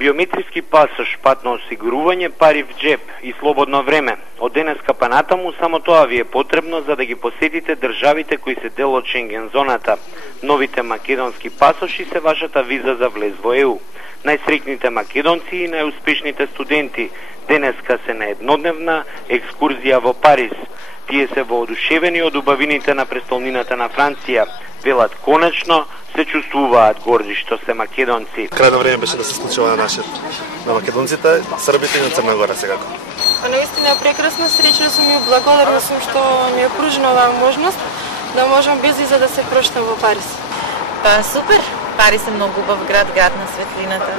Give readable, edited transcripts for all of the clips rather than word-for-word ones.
Биометриски пасош, патно осигурување, пари в джеп и слободно време. Од денеска па натаму само тоа ви е потребно за да ги посетите државите кои се дел од Шенген зоната. Новите македонски пасоши се вашата виза за влез во ЕУ. Најсреќните македонци и најуспешните студенти денеска се на еднодневна екскурзија во Париз. Тие се воодушевени од убавините на престолнината на Франција. Велат конечно се чувствуваат горди што се македонци. Крајно време беше да се случува на македонците, србите и на Црна Гора секако. Наистина прекрасно, среќна сум и благодарна сум што ми е пружена оваа можност да можам без виза да се проштам во Париз. Па супер, Париз е многу убав град на светлината.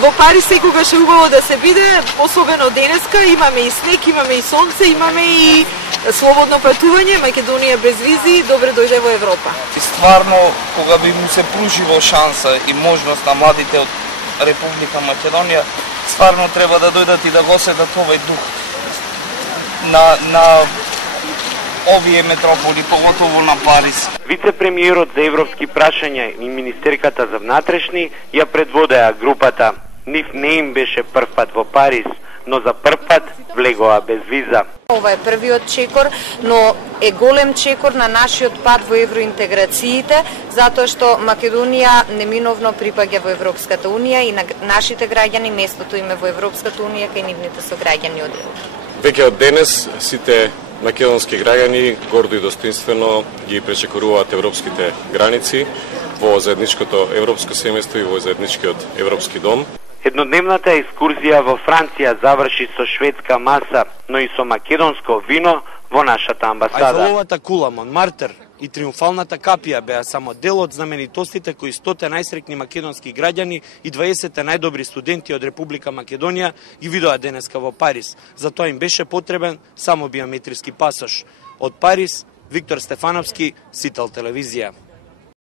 Во Париз секогаш е убаво да се биде, особено денеска, имаме и снег, имаме и сонце, имаме и слободно патување, Македонија без визи, добре дојде во Европа. И стварно, кога би му се пружила шанса и можност на младите од Република Македонија, стварно треба да дојдат и да го осетат овој дух на овие метрополи, поготово на Париз. Вице-премиерот за европски прашања и министерката за внатрешни ја предводеа групата. Нив не им беше прв пат во Париз, но за прв пат влегоа без виза. Ова е првиот чекор, но е голем чекор на нашиот пат во евроинтеграциите, затоа што Македонија неминовно припаѓа во Европската унија и на нашите граѓани местото им е во Европската унија кај нивните сограѓани од ЕУ. Веќе од денес сите македонски граѓани гордо и достоинствено ги пречекоруваат европските граници во заедничкото европско семејство и во заедничкиот европски дом. Еднодневната екскурзија во Франција заврши со шведска маса, но и со македонско вино во нашата амбасада. Ајфеловата кула, Монмартер и Триумфалната капија беа само дел од знаменитостите кои 100 најсреќни македонски граѓани и 20 најдобри студенти од Република Македонија ги видоа денеска во Париз. Затоа им беше потребен само биометриски пасош. Од Париз, Виктор Стефановски, Сител телевизија.